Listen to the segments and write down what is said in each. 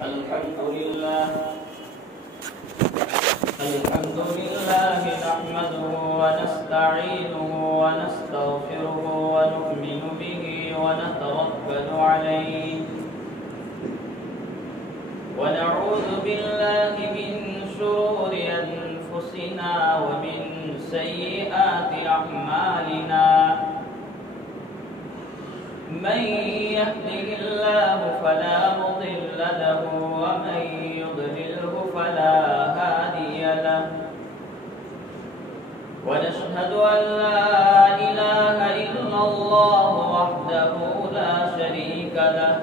الحمد لله نحمده ونستعينه ونستغفره ونؤمن به ونتوكل عليه ونعوذ بالله من شرور أنفسنا ومن سيئات أعمالنا من يهده الله فلا مضل له ومن يضلله فلا هادي له ونشهد أن لا إله إلا الله وحده لا شريك له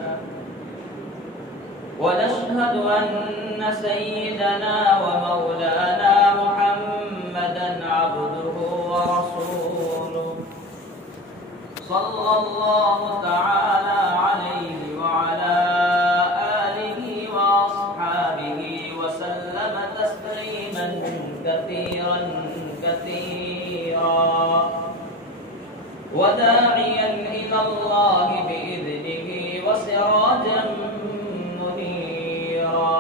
ونشهد أن سيدنا ومولانا محمدا عبده ورسوله صلى الله تعالى عليه وعلى آله وأصحابه وسلم تسليما كثيرا وداعيا إلى الله بإذنه وسراجا منيرا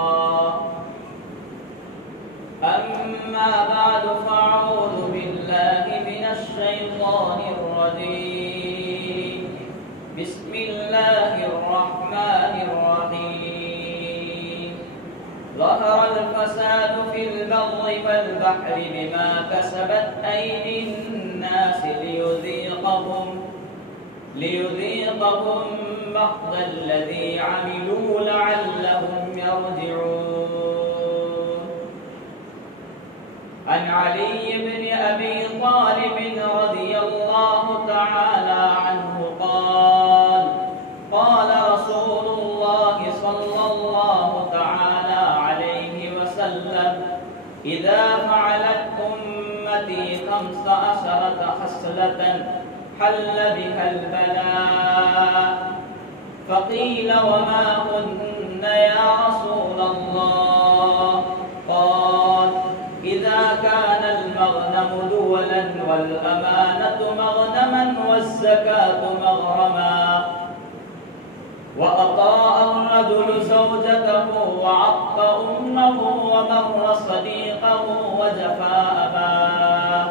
أما بعد فأعوذ بالله من الشيطان الرجيم بسم الله الرحمن الرحيم ظهر الفساد في البر والبحر بما كسبت أيدي الناس ليذيقهم بعض الذي عملوا لعلهم يرجعون عن علي بن أبي طالب رضي الله تعالى عنه قال رسول الله صلى الله تعالى عليه وسلم إذا فعلت أمتي 15 خصلة حل بها البلاء فقيل وما هن يا رسول الله قال إذا كان المغنم دولا والأمانة مغنما والزكاة مغرما وأطاع الرجل زوجته وعق أمه وبر صديقه وجفا أباه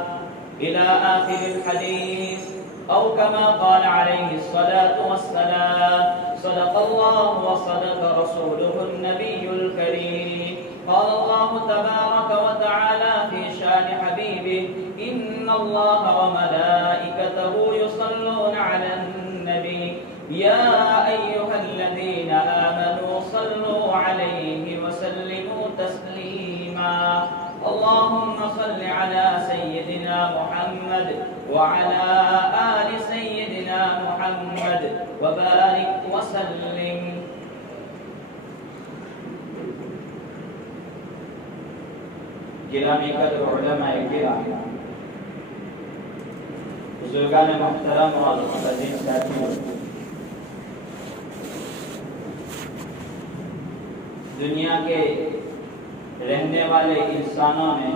إلى آخر الحديث أو كما قال عليه الصلاة والسلام صدق الله وصدق رسوله النبي الكريم قال الله تبارك وتعالى في شان حبيبه إن الله وملائكته يصلون على النبي يا أيها الذين آمنوا صلوا عليه وسلموا تسليما اللهم صل على سيدنا محمد وعلى آل سيدنا محمد وبارك وسلم گرامی قدر علماء کرام بزرگان محترم اور عزیز ساتھیوں دنیا کے رہنے والے انسانوں نے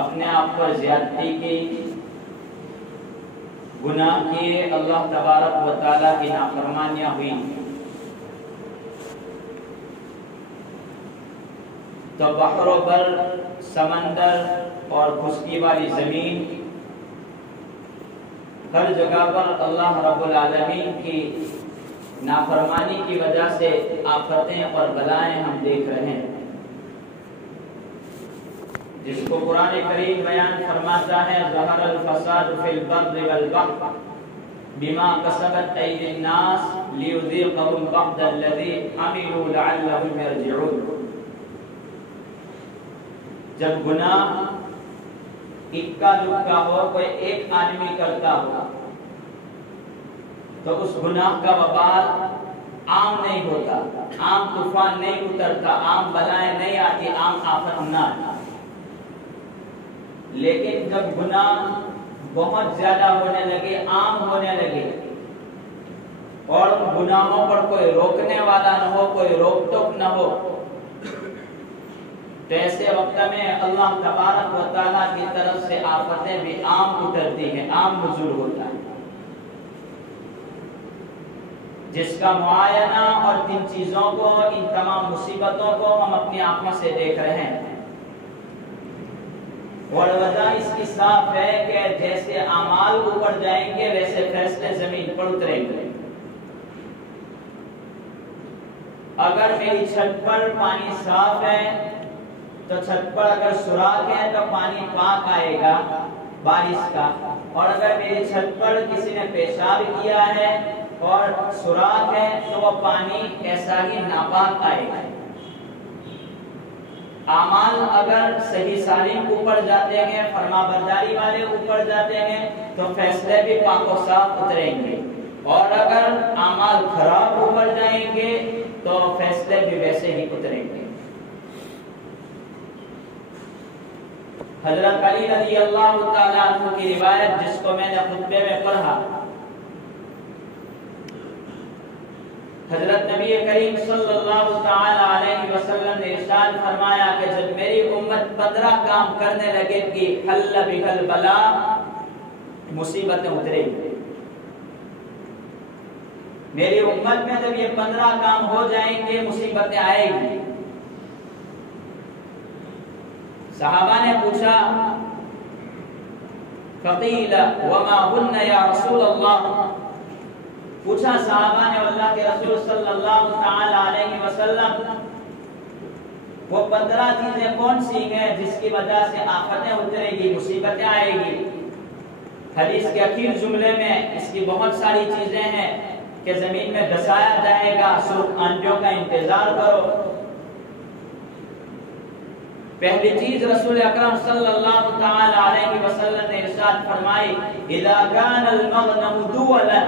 اپنے آپ پر زیادتی کی گناہ کیے اللہ تبارک و تعالیٰ کی نافرمانیاں ہوئی تو بحر و بر سمندر اور خشکی والی زمین ہر جگہ پر اللہ رب العالمین کی نافرمانی کی وجہ سے آفتیں اور بلائیں ہم دیکھ رہے ہیں جس کو قرآن کریم بیان فرماتا ہے ظہر الفساد فی البر والبحر بما کسبت ایدی الناس لیذیقهم بعض الذی عملوا لعلهم یرجعون جب گناہ اکا دکا ہو کوئی ایک آدمی کرتا ہو تو اس گناہ کا وبال عام نہیں ہوتا عام طوفان نہیں اترتا عام بلائیں نہیں آتی عام آفت نہ آتی لیکن جب گناہ بہت زیادہ ہونے لگے عام ہونے لگے اور گناہوں پر کوئی روکنے والا نہ ہو کوئی روک ٹوک نہ ہو تو ایسے وقت میں اللہ تبارک و تعالیٰ کی طرف سے آفتیں بھی عام اترتی ہیں عام نزول ہوتا ہے جس کا معائنہ اور جن چیزوں کو، ان تمام مصیبتوں کو ہم اپنی آنکھوں سے دیکھ رہے ہیں، اور وجہ اس کی صاف ہے کہ جیسے اعمال اوپر جائیں گے ویسے فیصلے زمین پر اتریں گے۔ اگر میری چھت پر پانی صاف ہے تو چھت پر اگر سوراخ ہے تو پانی پاک آئے گا بارش کا، اور اگر میری چھت پر کسی نے پیشاب کیا ہے اور سوراخ ہے تو وہ پانی ایسا ہی ناپاک آئے گا۔ اعمال اگر صحیح سالم اوپر جاتے ہیں، فرما برداری والے اوپر جاتے ہیں تو فیصلے بھی پاک و صاف اتریں گے، اور اگر اعمال خراب اوپر جائیں گے تو فیصلے بھی ویسے ہی اتریں گے۔ حضرت علی رضی اللہ تعالیٰ عنہ کی روایت جس کو میں نے خطبے میں پڑھا، حضرت نبی کریم صلی اللہ تعالی علیہ وسلم نے ارشاد فرمایا کہ جب میری امت 15 کام کرنے لگے گی حل بہل بلا، مصیبتیں اتریں گی۔ میری امت میں جب یہ 15 کام ہو جائیں گے مصیبتیں آئیں گی۔ صحابہ نے پوچھا فقیل وما هن یا رسول اللہ، پوچھا صحابہ نے اللہ کے رسول صلی اللہ تعالی علیہ وسلم وہ 15 چیزیں کون سی ہیں جس کی وجہ سے آفتیں اترے گی، مصیبتیں آئے گی؟ حدیث کے اخیر جملے میں اس کی بہت ساری چیزیں ہیں کہ زمین میں دسایا جائے گا، سرخ آنٹیوں کا انتظار کرو۔ پہلی چیز رسول اکرم صلی اللہ تعالی علیہ وسلم نے ارشاد فرمائی اذا كان المغنم دولا،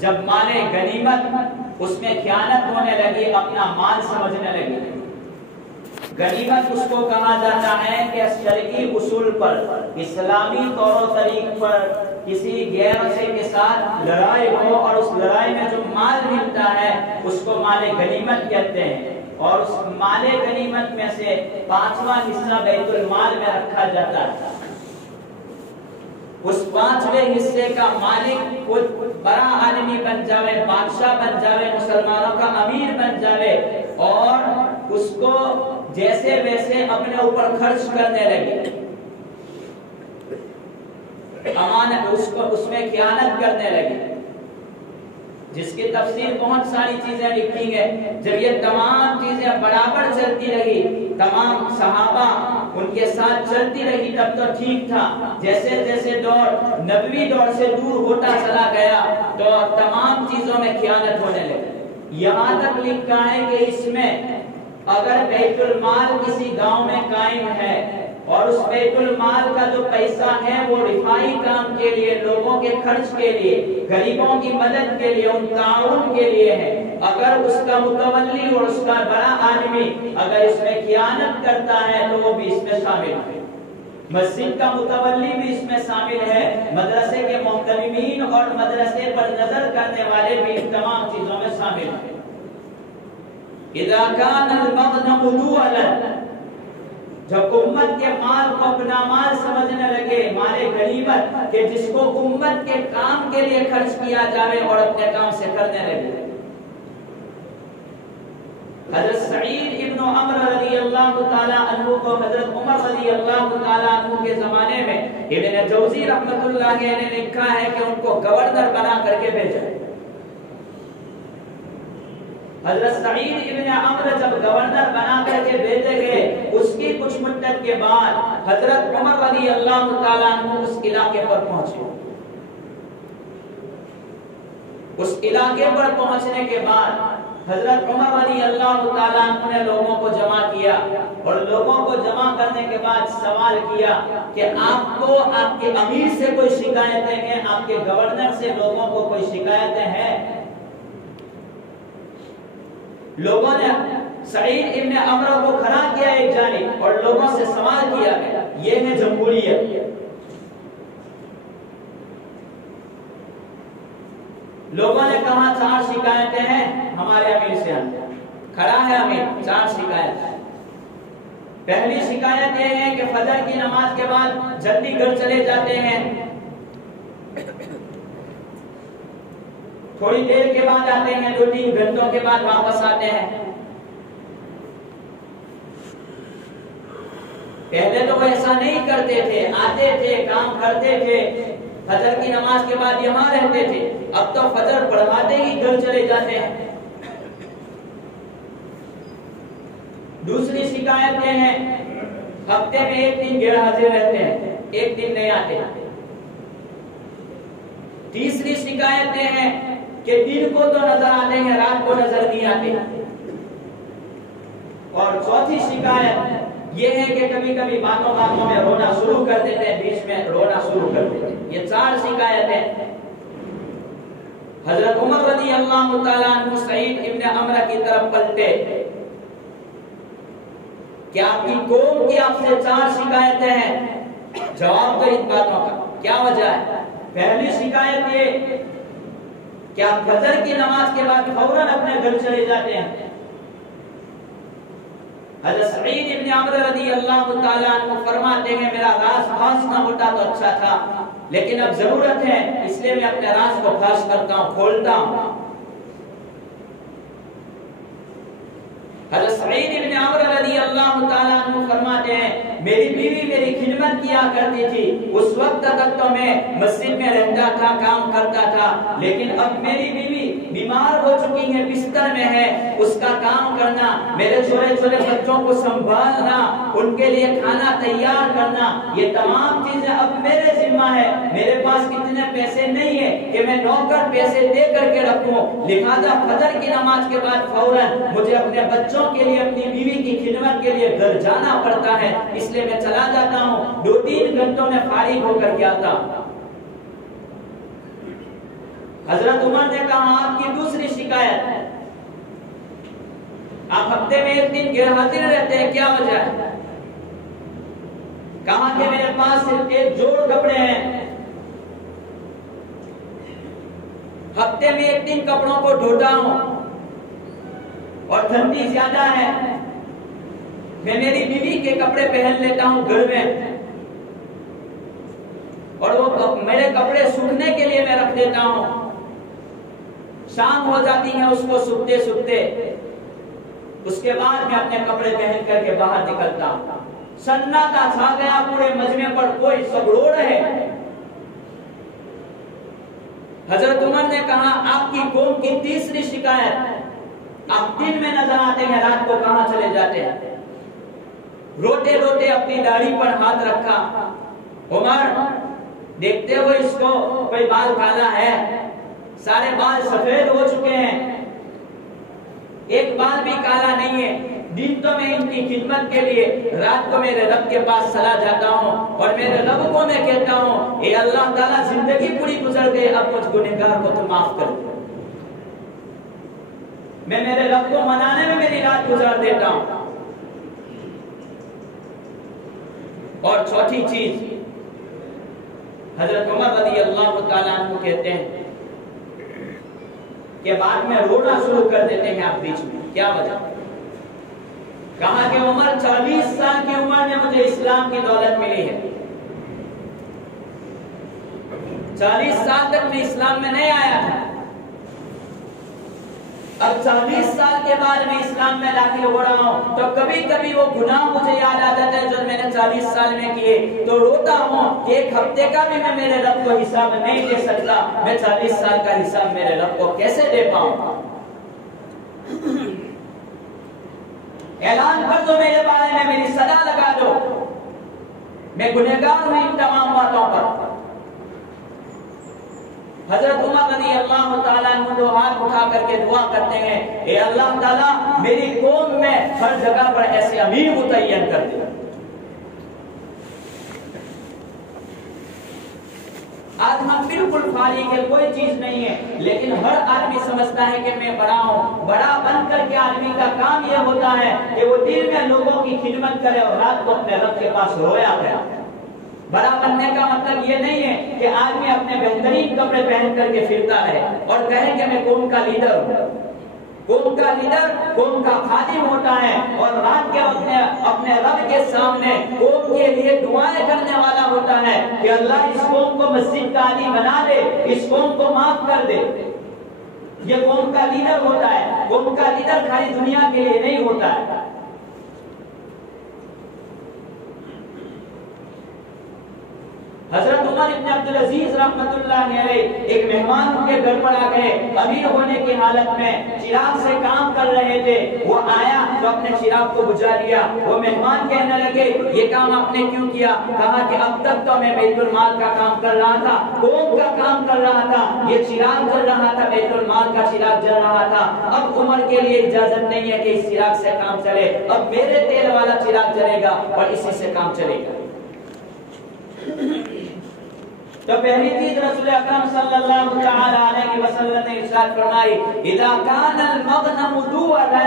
جب مال غنیمت اس میں خیانت ہونے لگی، اپنا مال سمجھنے لگی۔ غنیمت اس کو کہا جاتا ہے کہ شرعی اصول پر، اسلامی طور و طریق پر کسی غیر سے کے ساتھ لڑائی ہو اور اس لڑائی میں جو مال ملتا ہے اس کو مال غنیمت کہتے ہیں، اور اس مال غنیمت میں سے 5واں حصہ بیت المال میں رکھا جاتا ہے۔ اس 5ویں حصے کا مالک کوئی بڑا آدمی بن جاوے، بادشاہ بن جاوے، مسلمانوں کا امیر بن جاوے، اور اس کو جیسے ویسے اپنے اوپر خرچ کرنے لگے، امانت اس میں خیانت کرنے لگے، جس کی تفسیر بہت ساری چیزیں لکھی ہیں۔ جب یہ تمام چیزیں برابر چلتی رہی، تمام صحابہ ان کے ساتھ چلتی رہی تب تو ٹھیک تھا، جیسے جیسے دور نبوی دور سے دور ہوتا چلا گیا تو تمام چیزوں میں خیانت ہونے لگی۔ یہاں تک لکھا ہے کہ اس میں اگر بیت المال کسی گاؤں میں قائم ہے اور اس بیت المال کا جو پیسہ ہے وہ رفائی کام کے لیے، لوگوں کے خرچ کے لیے، غریبوں کی مدد کے لیے، ان تعاون کے لیے ہے، اگر اس کا متولی اور اس کا بڑا آدمی اگر اس میں خیانت کرتا ہے تو وہ بھی اس میں شامل ہے۔ مسجد کا متولی بھی اس میں شامل ہے، مدرسے کے محترمین اور مدرسے پر نظر کرنے والے بھی ان تمام چیزوں میں شامل ہیں۔ اذا كان المغنم دولا، جب امت کے مال کو اپنا مال سمجھنے لگے، مال غنیمت کہ جس کو امت کے کام کے لیے خرچ کیا جائے اور اپنے کام سے کرنے لگے۔ حضرت سعید ابن عمر رضی اللہ تعالی عنہ کو حضرت عمر رضی اللہ تعالی عنہ کے زمانے میں ابن جوزی رحمۃ اللہ علیہ نے لکھا ہے کہ ان کو گورنر بنا کر کے بھیجا۔ حضرت سعید ابن عمر جب گورنر بنا کر کے بھیجے گئے، اس کی کچھ مدت کے بعد حضرت عمر رضی اللہ تعالیٰ عنہ اس علاقے پر پہنچے۔ اس علاقے پر پہنچنے کے بعد حضرت عمر رضی اللہ تعالیٰ عنہ نے لوگوں کو جمع کیا، اور لوگوں کو جمع کرنے کے بعد سوال کیا کہ آپ کو آپ کے امیر سے کوئی شکایتیں ہیں، آپ کے گورنر سے لوگوں کو کوئی شکایتیں ہیں؟ لوگوں نے سعید ابن عمر کو کھڑا کیا ایک جانب اور لوگوں سے سوال کیا گیا، یہ ہے جمہوریت۔ لوگوں نے کہا 4 شکایتیں ہیں ہمارے امیر سے، کھڑا ہے امیر، 4 شکایت۔ پہلی شکایت یہ ہے کہ فجر کی نماز کے بعد جلدی گھر چلے جاتے ہیں، تھوڑی دیر کے بعد آتے ہیں، 2-3 گھنٹوں کے بعد واپس آتے ہیں۔ پہلے تو وہ ایسا نہیں کرتے تھے، آتے تھے، کام کرتے تھے، فجر کی نماز کے بعد یہاں رہتے تھے۔ اب تو فجر پڑھواتے ہی گھر چلے جاتے ہیں۔ دوسری شکایت یہ ہے، ہفتے میں 1 دن غیر حاضر رہتے ہیں، 1 دن نہیں آتے۔ تیسری شکایت یہ ہے کہ دن کو تو نظر آتے ہیں، رات کو نظر نہیں آتے۔ اور چوتھی شکایت یہ ہے کہ کبھی کبھی باتوں میں رونا شروع کر دیتے ہیں، بیچ میں رونا شروع کر دیتے ہیں۔ یہ 4 شکایتیں حضرت عمر رضی اللہ تعالیٰ عنہ سعید ابن عمرہ کی طرف پلٹے کہ آپ کی قوم کی آپ سے 4 شکایتیں ہیں، جواب دو ان باتوں کا، کیا وجہ ہے؟ پہلی شکایت یہ کہ آپ فجر کی نماز کے بعد فوراً اپنے گھر چلے جاتے ہیں۔ حضرت سعید ابن عمرہ رضی اللہ تعالیٰ عنہ فرماتے ہیں میرا راز فاش نہ ہوتا تو اچھا تھا، لیکن اب ضرورت ہے اس لیے میں اپنے راز کو فاش کرتا ہوں، کھولتا ہوں۔ حضرت سعید ابن عمرہ رضی اللہ تعالیٰ عنہ فرماتے ہیں میری بیوی میری خدمت کیا کرتی تھی، اس وقت تک تو میں مسجد میں رہتا تھا، کام کرتا تھا، لیکن اب میری بیوی بیمار ہو چکی ہے، بستر میں ہے، اس کا کام کرنا، میرے چھوٹے چھوٹے بچوں کو سنبھالنا، ان کے لیے کھانا تیار کرنا، یہ تمام چیزیں اب میرے ذمہ ہے۔ میرے پاس اتنے پیسے نہیں ہیں کہ میں نوکر پیسے دے کر کے رکھوں، لہذا فجر کی نماز کے بعد فوراً مجھے اپنے بچوں کے لیے، اپنی بیوی کی خدمت کے لیے گھر جانا پڑتا ہے، اس لیے میں چلا جاتا ہوں، 2-3 گھنٹوں میں فارغ ہو کر کے آتا ہوں۔ حضرت عمر نے کہا آپ کی دوسری شکایت ہے، آپ ہفتے میں 1 دن غیر حاضر رہتے ہیں، کیا وجہ ہے؟ کہا کہ میرے پاس صرف 1 جوڑ کپڑے ہیں، ہفتے میں 1 دن کپڑوں کو دھوتا ہوں، اور ٹھنڈی زیادہ ہے، میں میری بیوی کے کپڑے پہن لیتا ہوں گھر میں، اور وہ میرے کپڑے سوکھنے کے لیے میں رکھ دیتا ہوں، شام ہو جاتی ہے اس کو سوکھتے سوکھتے، اس کے بعد میں اپنے کپڑے پہن کر کے باہر نکلتا ہوں۔ سناٹا چھا گیا پورے مجمع پر، کوئی سب رو رہے۔ حضرت عمر نے کہا آپ کی قوم کی تیسری شکایت، آپ دن میں نظر آتے ہیں، رات کو کہاں چلے جاتے ہیں؟ روتے روتے اپنی داڑھی پر ہاتھ رکھا، عمر دیکھتے ہو اس کو، کوئی بال کالا ہے؟ سارے بال سفید ہو چکے ہیں، ایک بال بھی کالا نہیں ہے۔ دن تو میں ان کی خدمت کے لیے، رات کو میرے رب کے پاس چلا جاتا ہوں، اور میرے رب کو میں کہتا ہوں اے اللہ تعالیٰ زندگی پوری گزر گئی، اب مجھ گنہگار کو تو معاف کر دو۔ میں میرے رب کو منانے میں میری رات گزار دیتا ہوں۔ اور چوتھی چیز، حضرت عمر رضی اللہ تعالیٰ عنہ کہتے ہیں کہ بعد میں رونا شروع کر دیتے ہیں آپ بیچ میں، کیا وجہ؟ کہا کہ عمر 40 سال کی عمر میں مجھے اسلام کی دولت ملی ہے، 40 سال تک میں اسلام میں نہیں آیا تھا، اب 40 سال کے بعد میں اسلام میں داخل ہو رہا ہوں، تو کبھی کبھی وہ گناہ مجھے یاد آ جاتا ہے جو میں نے 40 سال میں کیے، تو روتا ہوں کہ 1 ہفتے کا بھی میں میرے رب کو حساب نہیں دے سکتا، میں 40 سال کا حساب میرے رب کو کیسے دے پاؤں؟ اعلان کر دو میرے بارے میں، میری صدا لگا دو، میں گنہگار ہوں ان تمام باتوں پر۔ حضرت عمر رضی اللہ تعالیٰ عنہ 2 ہاتھ اٹھا کر کے دعا کرتے ہیں اے اللہ تعالیٰ میری قوم میں ہر جگہ پر ایسے امیر متعین کر دے۔ آج ہم بالکل فارغ ہے، کوئی چیز نہیں ہے، لیکن ہر آدمی سمجھتا ہے کہ میں بڑا ہوں۔ بڑا بن کر کے آدمی کا کام یہ ہوتا ہے کہ وہ دن میں لوگوں کی خدمت کرے اور رات کو اپنے رب کے پاس رویا کرے۔ بڑا بننے کا مطلب یہ نہیں ہے کہ آدمی اپنے بہترین کپڑے پہن کر کے پھرتا ہے اور کہے کہ میں قوم کا لیڈر ہوں۔ قوم کا لیڈر قوم کا خادم ہوتا ہے اور رات کے اپنے رب کے سامنے قوم کے لیے دعائیں کرنے والا ہوتا ہے کہ اللہ اس قوم کو مسجد کا علی بنا دے، اس قوم کو معاف کر دے۔ یہ قوم کا لیڈر ہوتا ہے. قوم کا لیڈر خالی دنیا کے لیے نہیں ہوتا ہے. حضرت عمر ابن عبدالعزیز رحمت اللہ علیہ ایک مہمان ان کے گھر پر آ گئے. امیر ہونے کی حالت میں چراغ سے کام کر رہے تھے. وہ آیا تو اپنے چراغ کو بجھا لیا. وہ مہمان کہنے لگے یہ کام آپ نے کیوں کیا؟ کہا کہ اب تک تو میں بیت المال کا کام کر رہا تھا, قوم کا کام کر رہا تھا, یہ چراغ جل رہا تھا, بیت المال کا چراغ جل رہا تھا. اب عمر کے لیے اجازت نہیں ہے کہ اس چراغ سے کام چلے. اب میرے تیل والا چراغ جلے گا اور اسی سے کام چلے گا. تو پہلی چیز رسول اکرم صلی اللہ تعالی علیہ وسلم نے ارشاد فرمائی اذا کان المغنم دولا,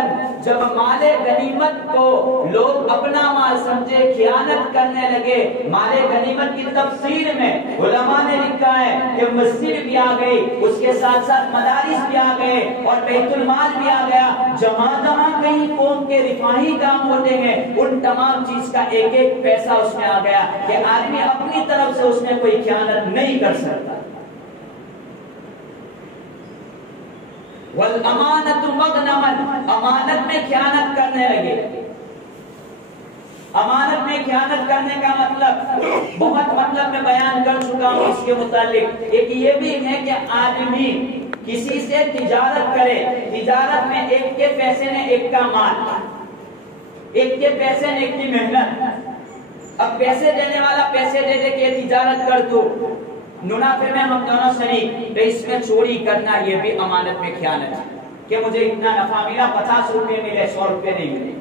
جب مال غنیمت کو لوگ اپنا مال سمجھے خیانت کرنے لگے. مال غنیمت کی تفسیر میں علماء نے لکھا ہے کہ مسجد بھی آ گئی, اس کے ساتھ ساتھ مدارس بھی آ گئے اور بیت المال بھی آ گیا. جہاں جہاں کہیں قوم کے رفاہی کام ہوتے ہیں ان تمام چیز کا ایک ایک پیسہ اس میں آ گیا کہ آدمی اپنی طرف سے اس میں کوئی خیانت نہیں کر سکتا. والامانۃ مغنما, امانت میں خیانت کرنے لگے. امانت میں خیانت کرنے کا مطلب بہت مطلب میں بیان کر چکا ہوں اس کے متعلق. ایک یہ بھی ہے کہ آدمی کسی سے تجارت کرے, تجارت میں ایک کے پیسے نے ایک کا مال, ایک کے پیسے نے ایک کی محنت. اب پیسے دینے والا پیسے دے دے کہ تجارت کر دو, منافع میں ہم دونوں شریک, تو اس میں چوری کرنا یہ بھی امانت میں خیانت ہے کہ مجھے اتنا نفع ملا, 50 روپے ملے, 100 روپے نہیں ملے.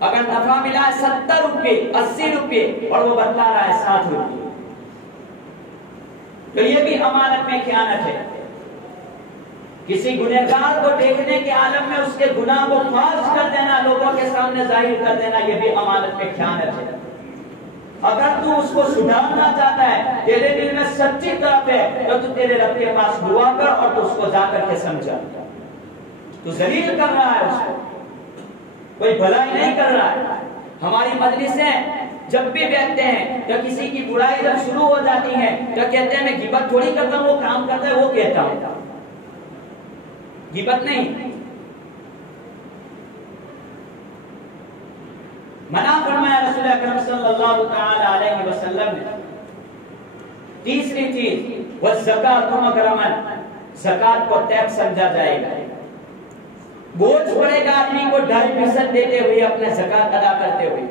اگر نفع ملا 70 روپے 80 روپے اور وہ بتلا رہا ہے 60 روپے, تو یہ بھی امانت میں خیانت ہے. کسی گنہگار کو دیکھنے کے عالم میں اس کے گناہ کو فاش کر دینا, لوگوں کے سامنے ظاہر کر دینا, یہ بھی امانت میں خیانت ہے. اگر تو اس کو سدھارنا چاہتا ہے, تیرے دل میں سچی طرف ہے, تو تیرے رب کے پاس دعا کر اور تو اس کو جا کر کے سمجھا. تو ذلیل کر رہا ہے اس کو, کوئی بھلائی نہیں کر رہا ہے. ہماری مجلسیں جب بھی بیٹھتے ہیں تو کسی کی برائی جب شروع ہو جاتی ہے تو کہتے ہیں میں غیبت تھوڑی کرتا ہوں, وہ کام کرتا ہے وہ کہتا ہوں, غیبت نہیں. منع فرمایا رسول اکرم صلی اللہ تعالی علیہ وسلم نے. تیسری چیز والزکات مغرما, زکات کو ٹیکس سمجھا جائے گا. بوجھ پڑے گا آدمی کو 2.5% دیتے ہوئے اپنے زکات ادا کرتے ہوئے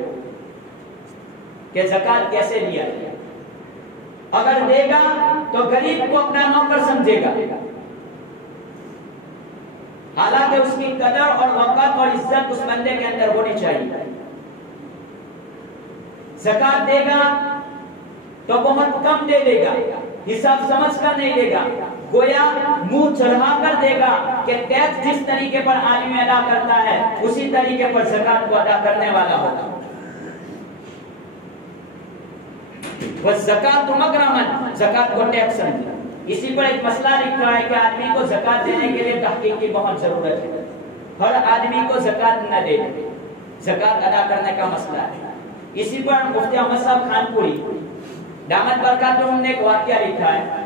کہ زکات کیسے دیا جائے. اگر دے گا تو غریب کو اپنا نوکر سمجھے گا, حالانکہ اس کی قدر اور وقت اور عزت اس بندے کے اندر ہونی چاہیے. زکات دے گا تو بہت کم دے دے گا, حساب سمجھ کر نہیں دے گا, گویا منہ چڑھا کر دے گا کہ ٹیکس جس طریقے پر آدمی ادا کرتا ہے اسی طریقے پر زکات کو ادا کرنے والا ہوگا. والزکات مغرما, زکات کو ٹیکس سمجھا. اسی پر ایک مسئلہ لکھا ہے کہ آدمی کو زکات دینے کے لیے تحقیق کی بہت ضرورت ہے. ہر آدمی کو زکات نہ دے, زکات ادا کرنے کا مسئلہ ہے. اسی پر مفتی احمد صاحب خانپوری دامت برکاتہم نے ایک واقعہ لکھا ہے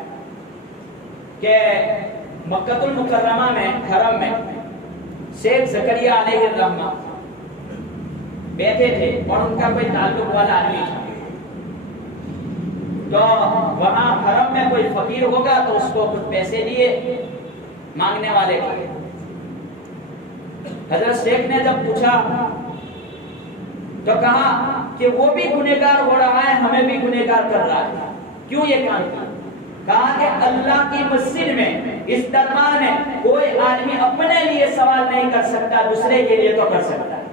کہ مکہ المکرمہ میں حرم میں شیخ زکریا علیہ الرحمہ بیٹھے تھے اور ان کا کوئی تعلق والا آدمی تھا. تو وہاں حرم میں کوئی فقیر ہوگا تو اس کو کچھ پیسے دیے مانگنے والے کو. حضرت شیخ نے جب پوچھا تو کہا کہ وہ بھی گنہگار ہو رہا ہے, ہمیں بھی گنہگار کر رہا ہے, کیوں یہ کام کیا؟ کہا کہ اللہ کی مسجد میں اس دربار میں کوئی آدمی اپنے لیے سوال نہیں کر سکتا, دوسرے کے لیے تو کر سکتا ہے.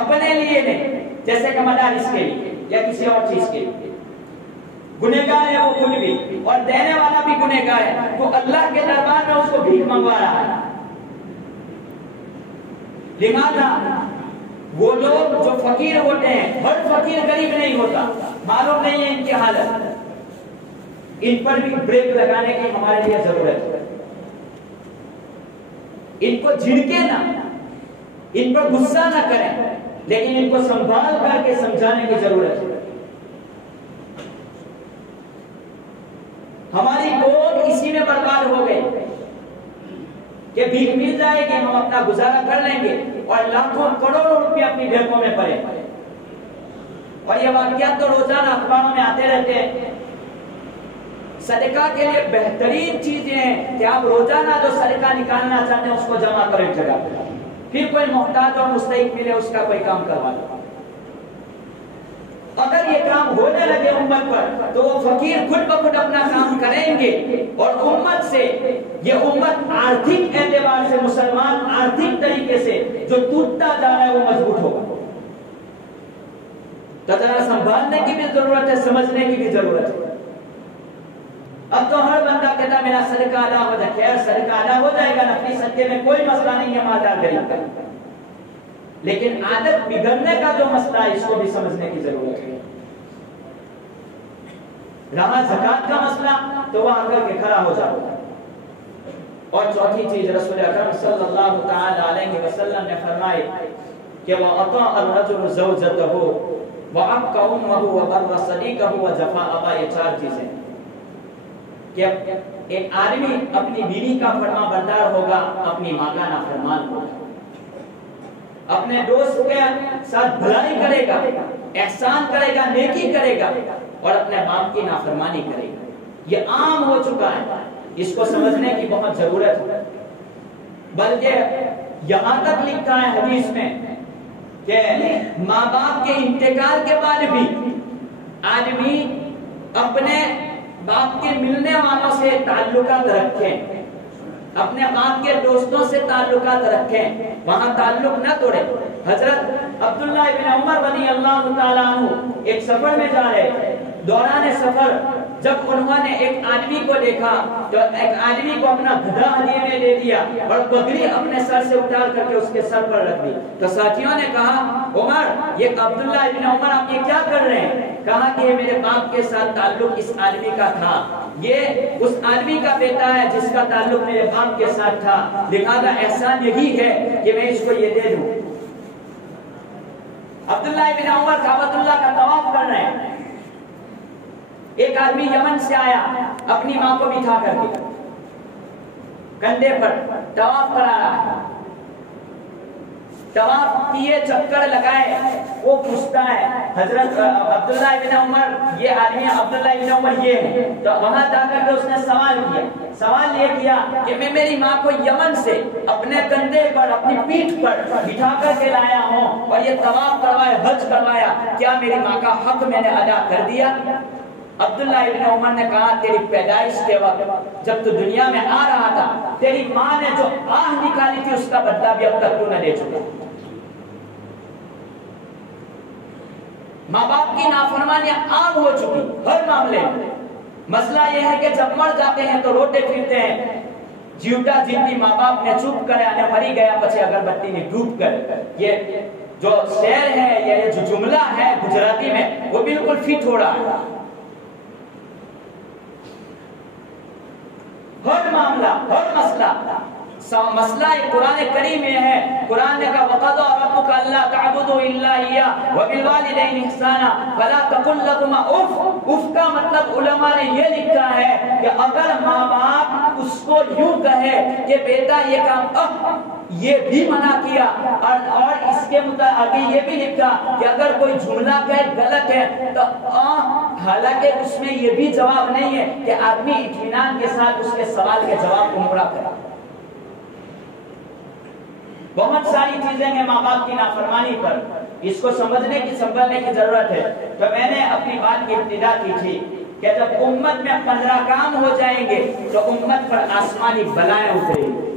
اپنے لیے نہیں, جیسے کہ مدارس کے لیے یا کسی اور چیز کے لیے. گنہگار ہے وہ خود بھی اور دینے والا بھی گنہگار ہے, تو اللہ کے دربار میں اس کو بھیک منگوا رہا ہے. لہذا وہ لوگ جو فقیر ہوتے ہیں, ہر فقیر غریب نہیں ہوتا, معلوم نہیں ہے ان کی حالت, ان پر بھی بریک لگانے کی ہمارے لیے ضرورت ہے. ان کو جھڑکے نہ, ان پر غصہ نہ کریں, لیکن ان کو سنبھال کر کے سمجھانے کی ضرورت ہے. ہماری قوم اسی میں برباد ہو گئی. کہ بھیک مل جائے گی ہم اپنا گزارا کر لیں گے، اور لاکھوں کروڑوں روپے اپنی بینکوں میں پڑے. اور یہ واقعات تو روزانہ اخباروں میں آتے رہتے ہیں. صدقہ کے لیے بہترین چیز یہ ہے کہ آپ روزانہ جو صدقہ نکالنا چاہتے ہیں اس کو جمع کرو ایک جگہ پہ، پھر کوئی محتاج اور مستحق ملے اس کا کوئی کام کروا دو. اگر یہ کام ہونے لگے امت پر تو وہ فقیر خود بخود اپنا کام کریں گے، اور امت سے یہ امت آرتھک اعتبار سے، مسلمان آرتھک طریقے سے جو ٹوٹتا جا رہا ہے وہ مضبوط ہوگا. تو ذرا سنبھالنے کی بھی ضرورت ہے، سمجھنے کی بھی ضرورت ہے. اب تو ہر بندہ کہتا ہے میرا صدقہ ادا ہو جائے. خیر صدقہ ادا ہو جائے گا، نفلی صدقے میں کوئی مسئلہ نہیں ہے مالدار غریب کا، لیکن عادت بگڑنے کا جو مسئلہ ہے اس کو بھی سمجھنے کی ضرورت ہے. رہا زکات کا مسئلہ تو وہ آ کر کے کھڑا ہو جاتا ہے. اور چوتھی چیز رسول اکرم صلی اللہ تعالی علیہ وسلم نے فرمائی کہ وَأَطَاعَ الرَّجُلُ زَوْجَتَهُ وَعَقَّ أُمَّهُ وَبَرَّ صَدِيقَهُ وَجَفَا أَبَاهُ. یہ چار چیزیں کہ ایک آدمی اپنی بیوی کا فرما بردار ہوگا، اپنی ماں کا نافرمان ہوگا، اپنے دوست کے ساتھ بھلائی کرے گا، احسان کرے گا، نیکی کرے گا، اور اپنے باپ کی نافرمانی کرے گا. یہ عام ہو چکا ہے، اس کو سمجھنے کی بہت ضرورت ہے. بلکہ یہاں تک لکھا ہے حدیث میں کہ ماں باپ کے انتقال کے بعد بھی آدمی اپنے باپ کے ملنے والوں سے تعلقات رکھیں، اپنے باپ کے دوستوں سے تعلقات رکھیں، وہاں تعلق نہ توڑیں. حضرت عبداللہ ابن عمر رضی اللہ تعالیٰ عنہ ایک سفر میں جا رہے تھے. دوران سفر جب انہوں نے ایک آدمی کو دیکھا تو ایک آدمی کو اپنا گدھا ہدیے میں دے دیا اور پگڑی اپنے سر سے اتار کر کے اس کے سر پر رکھ دی. تو ساتھیوں نے کہا عمر، یہ عبداللہ ابن عمر آپ یہ کیا کر رہے ہیں؟ کہا کہ یہ میرے باپ کے ساتھ تعلق اس آدمی کا تھا، یہ اس آدمی کا بیٹا ہے جس کا تعلق میرے باپ کے ساتھ تھا، لہذا احسان یہی ہے کہ میں اس کو یہ دے دوں. عبداللہ ابن عمر کعبۃ اللہ کا طواف کر رہے ہیں. ایک آدمی یمن سے آیا، اپنی ماں کو بٹھا کر کے کندھے پر طواف کرا رہا ہے. طواف کیے، چکر لگائے، وہ پوچھتا ہے حضرت عبداللہ ابن عمر، یہ آدمی عبداللہ ابن عمر یہ ہے. تو وہاں جا کر کے اس نے سوال یہ کیا کہ میں میری ماں کو یمن سے اپنے کندھے پر، اپنی پیٹھ پر بٹھا کر کے لایا ہوں اور یہ طواف کروایا، حج کروایا، کیا میری ماں کا حق میں نے ادا کر دیا؟ عبداللہ ابن عمر نے کہا تیری پیدائش کے وقت جب تو دنیا میں آ رہا تھا تیری ماں نے جو آہ نکالی تھی اس کا بدلہ بھی اب تک تو نہ دے چکا. ماں باپ کی نافرمانیاں عام ہو چکی ہر معاملے میں. مسئلہ یہ ہے کہ جب مر جاتے ہیں تو روتے پھرتے ہیں، جیوٹا جیتی ماں باپ نے چپ کرے آنے مری گیا پچھے اگربتی میں ڈوب کر. یہ جو شعر ہے، یہ جو جملہ ہے گجراتی میں، وہ بالکل فٹ ہو رہا ہے. ہر معاملہ، ہر مسئلہ قرآن کریم میں ہے. قرآن نے کہا وَقَضَىٰ رَبُّكَ أَلَّا تَعْبُدُوا إِلَّا إِيَّاهُ وَبِالْوَالِدَيْنِ إِحْسَانًا فَلَا تَقُل لَّهُمَا اُفٍّ. اف کا مطلب علماء نے یہ لکھا ہے کہ اگر ماں باپ اس کو یوں کہے کہ بیٹا یہ کام یہ بھی منع کیا، اور اس کے مطابق یہ بھی لکھا کہ اگر کوئی جملہ کہے غلط ہے تو حالانکہ اس میں یہ بھی جواب نہیں ہے کہ آدمی اطمینان کے ساتھ اس کے سوال کے جواب کو مڑا کرے. بہت ساری چیزیں ہیں ماں باپ کی نافرمانی پر، اس کو سمجھنے کی، سنبھلنے کی ضرورت ہے. تو میں نے اپنی بات کی ابتدا کی تھی کہ جب امت میں 15 کام ہو جائیں گے تو امت پر آسمانی بلائیں اتریں گی.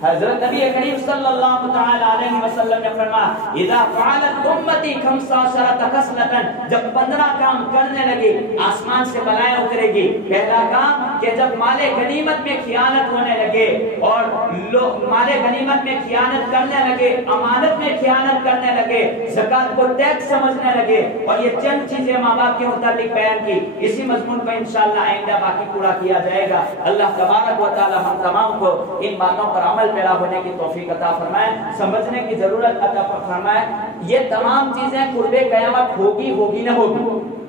حضرت نبی کریم صلی اللہ تعالی علیہ وسلم نے فرمایا اذا فعلت امتی 15 خصلۃ، جب 15 کام کرنے لگے آسمان سے بلائیں اترے گی. پہلا کام کہ جب مال غنیمت میں خیانت ہونے لگے اور لوگ مال غنیمت میں خیانت کرنے لگے، امانت میں خیانت کرنے لگے، زکات کو ٹیکس سمجھنے لگے، اور یہ چند چیزیں ماں باپ کے متعلق بیان کی. اسی مضمون کو انشاءاللہ آئندہ باقی پورا کیا جائے گا. اللہ تبارک و تعالی ہم تمام کو ان باتوں پر عمل پیدا ہونے کی توفیق عطا فرمائے، سمجھنے کی ضرورت عطا فرمائے. یہ تمام چیزیں قرب قیامت ہوگی نہ ہوگی،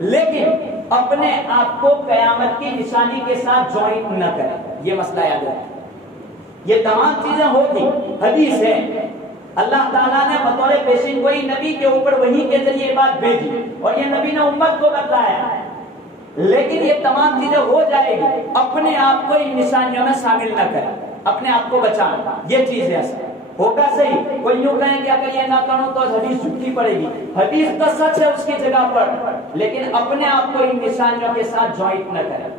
لیکن اپنے آپ کو قیامت کی نشانی کے ساتھ جوائنٹ نہ کریں. یہ مسئلہ یاد رکھیں. یہ تمام چیزیں ہوگی، حدیث ہے، اللہ تعالیٰ نے بطور پیشین گوئی نبی کے اوپر وحی کے ذریعے بات بھیجی اور یہ نبی نے امت کو بتایا، لیکن یہ تمام چیزیں ہو جائے گی، اپنے آپ کو ان نشانیوں میں شامل نہ کریں، اپنے آپ کو بچانا، یہ چیز ہے اصل ہوگا صحیح۔ کوئی یوں کہیں کہ اگر یہ نہ کروں تو حدیث جھوٹی پڑے گی، حدیث تو سچ ہے اس کی جگہ پر، لیکن اپنے آپ کو ان نشانیوں کے ساتھ جوائنٹ نہ کریں۔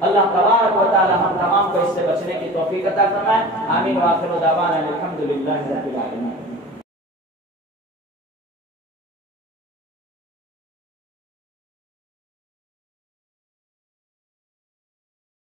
اللہ تبارک و تعالی ہم تمام کو اس سے بچنے کی توفیق عطا فرمائے، آمین۔ وآخر دعوانا الحمدللہ رب العالمین۔